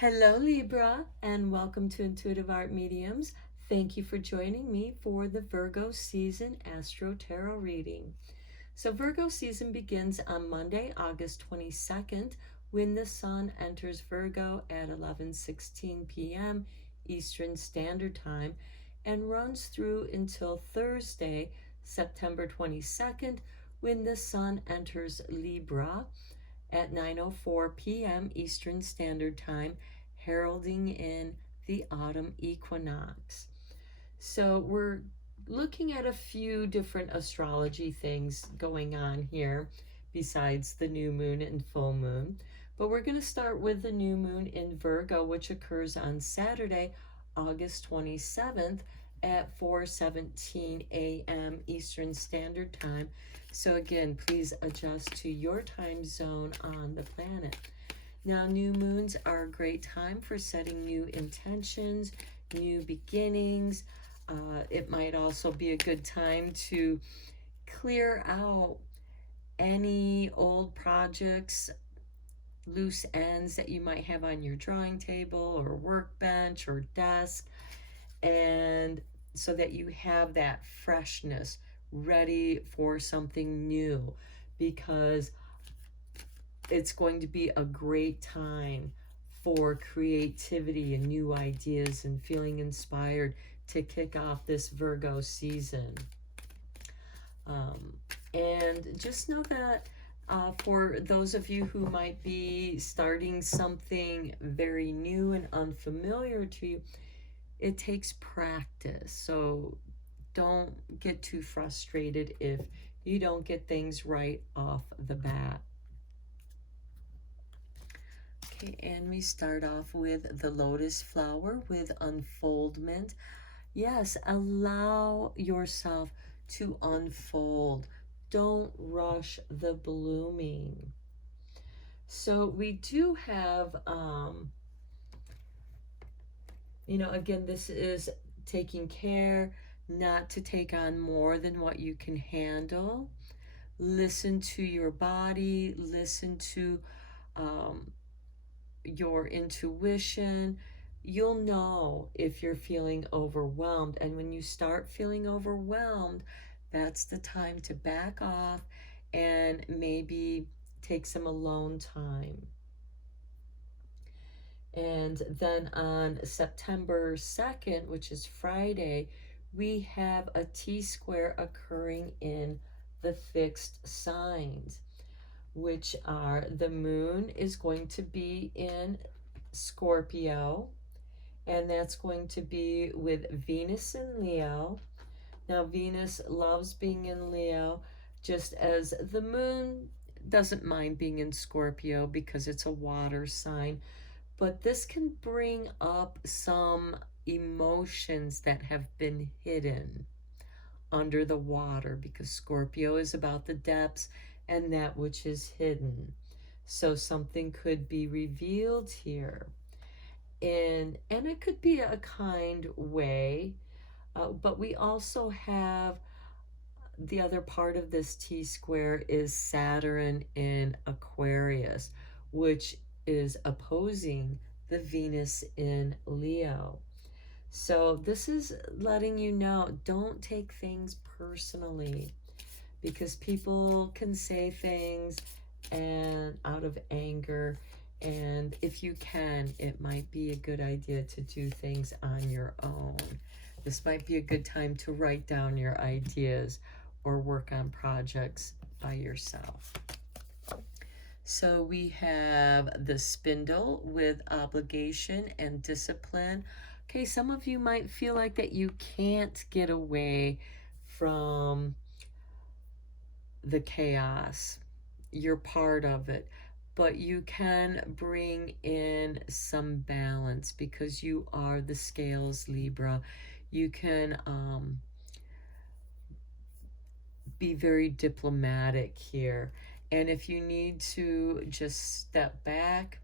Hello, Libra, and welcome to Intuitive Art Mediums. Thank you for joining me for the Virgo season Astro-Tarot reading. So Virgo season begins on Monday, August 22nd, when the Sun enters Virgo at 11:16 p.m. Eastern Standard Time and runs through until Thursday, September 22nd, when the Sun enters Libra at 9:04 p.m. Eastern Standard Time, heralding in the autumn equinox. So we're looking at a few different astrology things going on here besides the new moon and full moon. But we're going to start with the new moon in Virgo, which occurs on Saturday, August 27th at 4:17 a.m. Eastern Standard Time. So again, please adjust to your time zone on the planet. Now, new moons are a great time for setting new intentions, new beginnings. It might also be a good time to clear out any old projects, loose ends that you might have on your drawing table or workbench or desk, and so that you have that freshness ready for something new, because it's going to be a great time for creativity and new ideas and feeling inspired to kick off this Virgo season. And just know that for those of you who might be starting something very new and unfamiliar to you, it takes practice. So don't get too frustrated if you don't get things right off the bat. Okay, and we start off with the lotus flower with unfoldment. Yes, allow yourself to unfold. Don't rush the blooming. So we do have, again, this is taking care not to take on more than what you can handle. Listen to your body, listen to your intuition. You'll know if you're feeling overwhelmed. And when you start feeling overwhelmed, that's the time to back off and maybe take some alone time. And then on September 2nd, which is Friday, we have a T-square occurring in the fixed signs, which are the moon is going to be in Scorpio, and that's going to be with Venus in Leo. Now, Venus loves being in Leo, just as the moon doesn't mind being in Scorpio because it's a water sign. But this can bring up some emotions that have been hidden under the water, because Scorpio is about the depths and that which is hidden. So something could be revealed here. And it could be a kind way, but we also have the other part of this T-square is Saturn in Aquarius, which is opposing the Venus in Leo. So this is letting you know, don't take things personally, because people can say things and out of anger, and if you can, it might be a good idea to do things on your own. This might be a good time to write down your ideas or work on projects by yourself. So we have the spindle with obligation and discipline. Okay, some of you might feel like that you can't get away from the chaos. You're part of it, but you can bring in some balance because you are the scales, Libra. You can be very diplomatic here. And if you need to just step back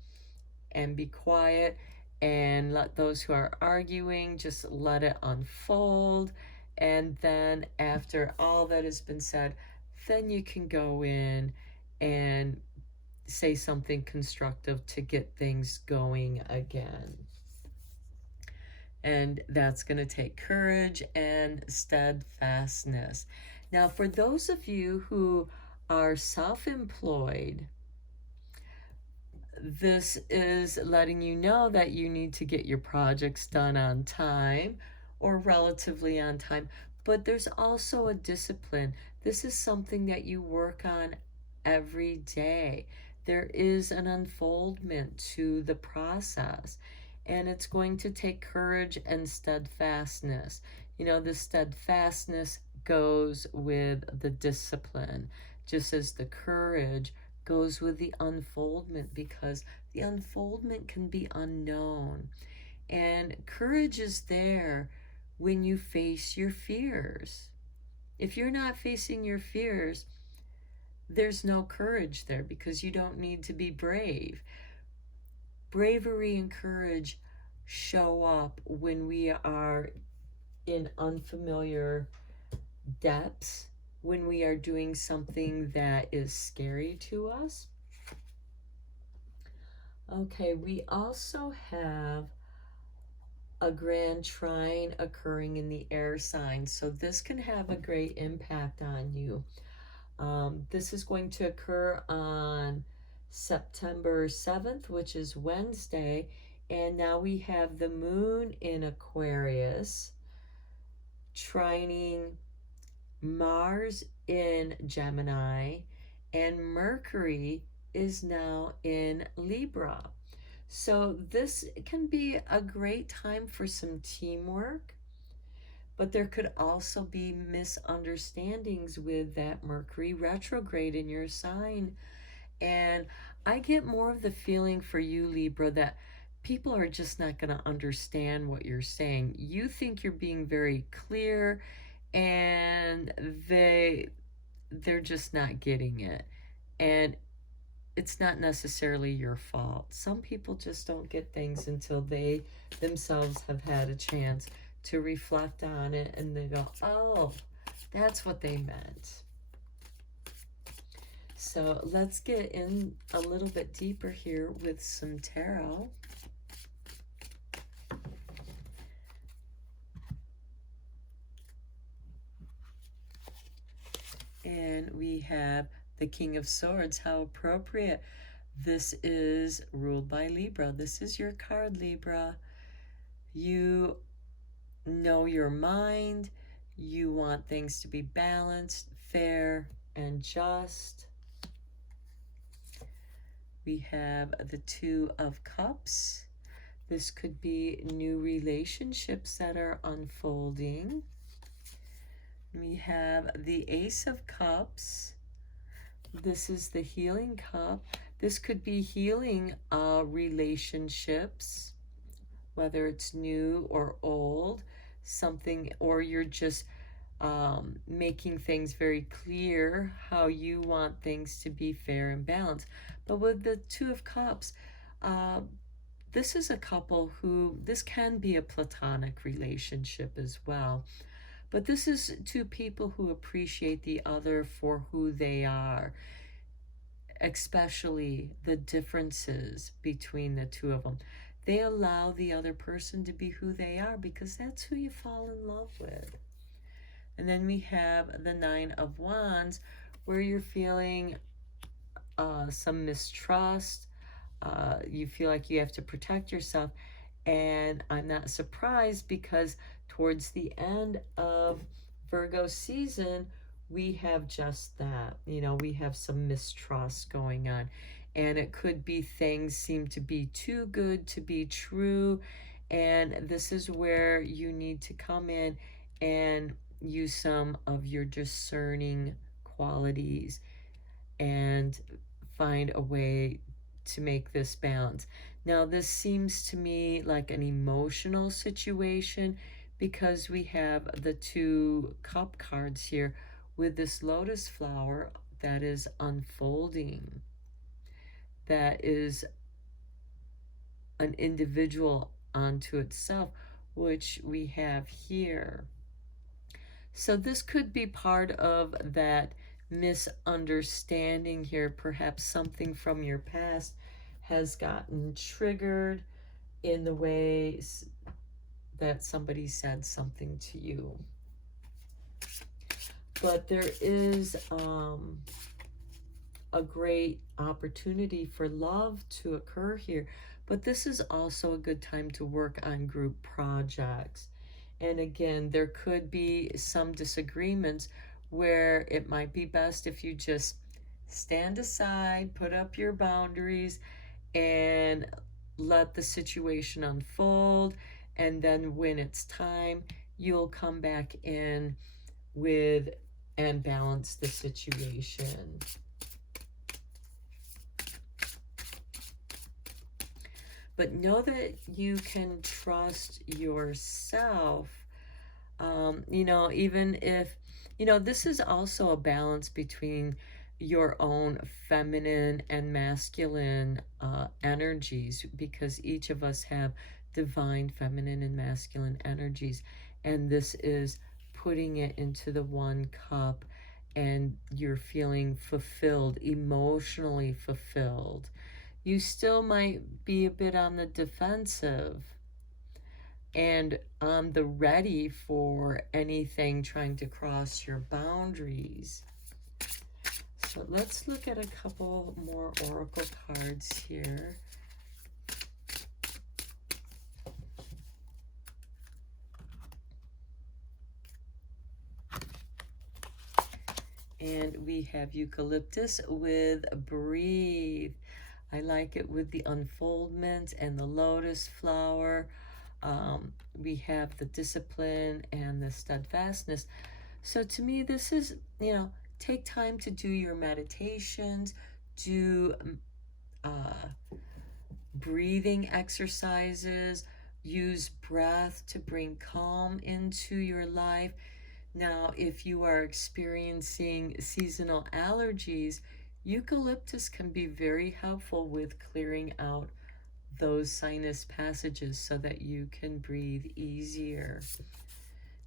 and be quiet and let those who are arguing, just let it unfold. And then after all that has been said, then you can go in and say something constructive to get things going again. And that's going to take courage and steadfastness. Now, for those of you who are self-employed, this is letting you know that you need to get your projects done on time or relatively on time. But there's also a discipline. This is something that you work on every day. There is an unfoldment to the process, and it's going to take courage and steadfastness. You know, the steadfastness goes with the discipline, just as the courage goes with the unfoldment, because the unfoldment can be unknown. And courage is there when you face your fears. If you're not facing your fears, there's no courage there, because you don't need to be brave. Bravery and courage show up when we are in unfamiliar depths, when we are doing something that is scary to us. Okay, we also have a grand trine occurring in the air sign, so this can have a great impact on you. This is going to occur on September 7th, which is Wednesday, and now we have the moon in Aquarius trining Mars in Gemini, and Mercury is now in Libra. So this can be a great time for some teamwork, but there could also be misunderstandings with that Mercury retrograde in your sign. And I get more of the feeling for you, Libra, that people are just not going to understand what you're saying. You think you're being very clear, and they're just not getting it. And it's not necessarily your fault. Some people just don't get things until they themselves have had a chance to reflect on it, and they go, oh, that's what they meant. So let's get in a little bit deeper here with some tarot. And we have the King of Swords. How appropriate. This is ruled by Libra. This is your card, Libra. You know your mind. You want things to be balanced, fair, and just. We have the Two of Cups. This could be new relationships that are unfolding. We have the Ace of Cups. This is the Healing Cup. This could be healing relationships, whether it's new or old, something, or you're just making things very clear how you want things to be fair and balanced. But with the Two of Cups, this is a couple who, this can be a platonic relationship as well. But this is two people who appreciate the other for who they are, especially the differences between the two of them. They allow the other person to be who they are, because that's who you fall in love with. And then we have the Nine of Wands, where you're feeling some mistrust. You feel like you have to protect yourself. And I'm not surprised, because towards the end of Virgo season, we have just that. You know, we have some mistrust going on. And it could be things seem to be too good to be true. And this is where you need to come in and use some of your discerning qualities and find a way to make this balance. Now, this seems to me like an emotional situation, because we have the Two Cup cards here with this lotus flower that is unfolding. That is an individual unto itself, which we have here. So this could be part of that misunderstanding here. Perhaps something from your past has gotten triggered in the way that somebody said something to you. But there is a great opportunity for love to occur here. But this is also a good time to work on group projects. And again, there could be some disagreements where it might be best if you just stand aside, put up your boundaries, and let the situation unfold. And then when it's time, you'll come back in with and balance the situation. But know that you can trust yourself. Even if, this is also a balance between your own feminine and masculine energies, because each of us have divine feminine and masculine energies. And this is putting it into the one cup, and you're feeling fulfilled, emotionally fulfilled. You still might be a bit on the defensive and on the ready for anything trying to cross your boundaries. So let's look at a couple more oracle cards here. And we have eucalyptus with breathe. I like it with the unfoldment and the lotus flower. We have the discipline and the steadfastness. So to me, this is, take time to do your meditations, do breathing exercises, use breath to bring calm into your life. Now, if you are experiencing seasonal allergies, eucalyptus can be very helpful with clearing out those sinus passages so that you can breathe easier.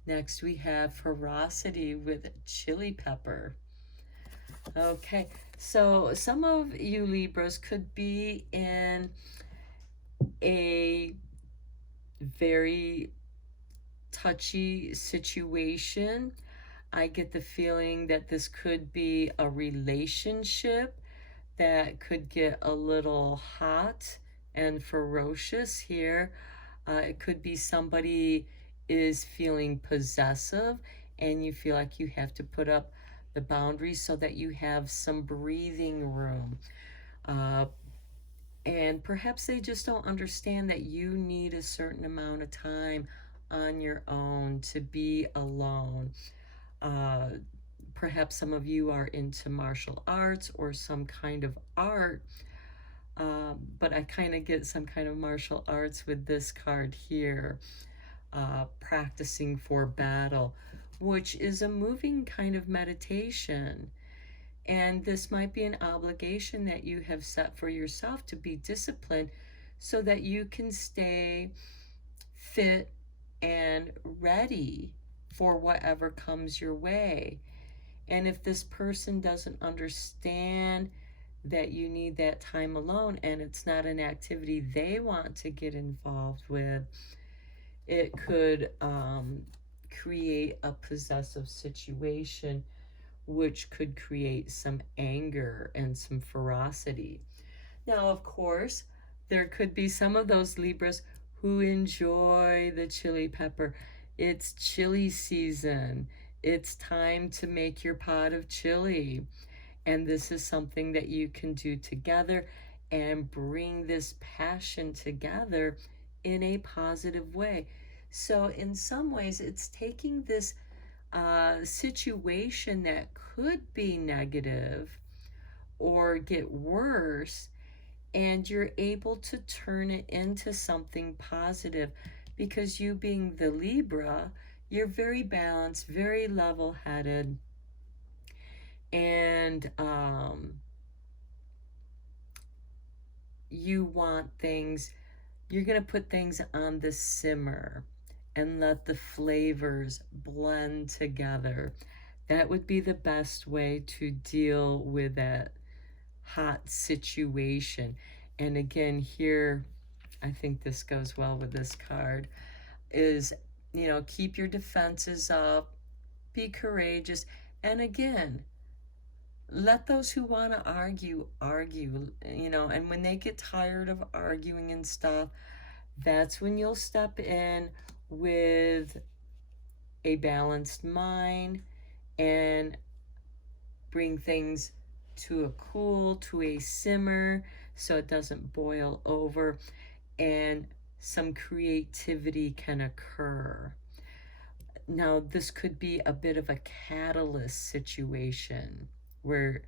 Next, we have ferocity with chili pepper. Okay, so some of you Libras could be in a very touchy situation. I get the feeling that this could be a relationship that could get a little hot and ferocious here. It could be somebody is feeling possessive, and you feel like you have to put up the boundaries so that you have some breathing room. And perhaps they just don't understand that you need a certain amount of time on your own to be alone. Perhaps some of you are into martial arts or some kind of art, but I kind of get some kind of martial arts with this card here, practicing for battle, which is a moving kind of meditation. And this might be an obligation that you have set for yourself to be disciplined so that you can stay fit and ready for whatever comes your way. And if this person doesn't understand that you need that time alone and it's not an activity they want to get involved with, it could create a possessive situation, which could create some anger and some ferocity. Now, of course, there could be some of those Libras who enjoy the chili pepper. It's chili season. It's time to make your pot of chili. And this is something that you can do together and bring this passion together in a positive way. So in some ways, it's taking this situation that could be negative or get worse, and you're able to turn it into something positive, because you being the Libra, you're very balanced, very level-headed, and you want things, you're going to put things on the simmer and let the flavors blend together. That would be the best way to deal with that hot situation. And again, here, I think this goes well with this card, is, keep your defenses up, be courageous, and again, let those who want to argue argue, and when they get tired of arguing and stuff, that's when you'll step in with a balanced mind and bring things to a cool, to a simmer, so it doesn't boil over, and some creativity can occur. Now, this could be a bit of a catalyst situation where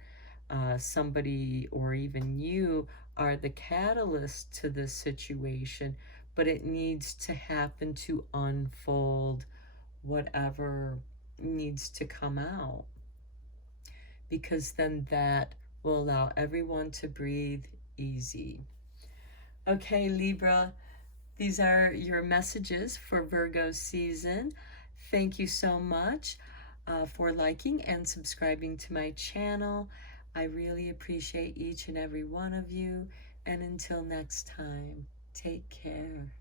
somebody or even you are the catalyst to this situation, but it needs to happen to unfold whatever needs to come out, because then that will allow everyone to breathe easy. Okay, Libra, these are your messages for Virgo season. Thank you so much for liking and subscribing to my channel. I really appreciate each and every one of you. And until next time, take care.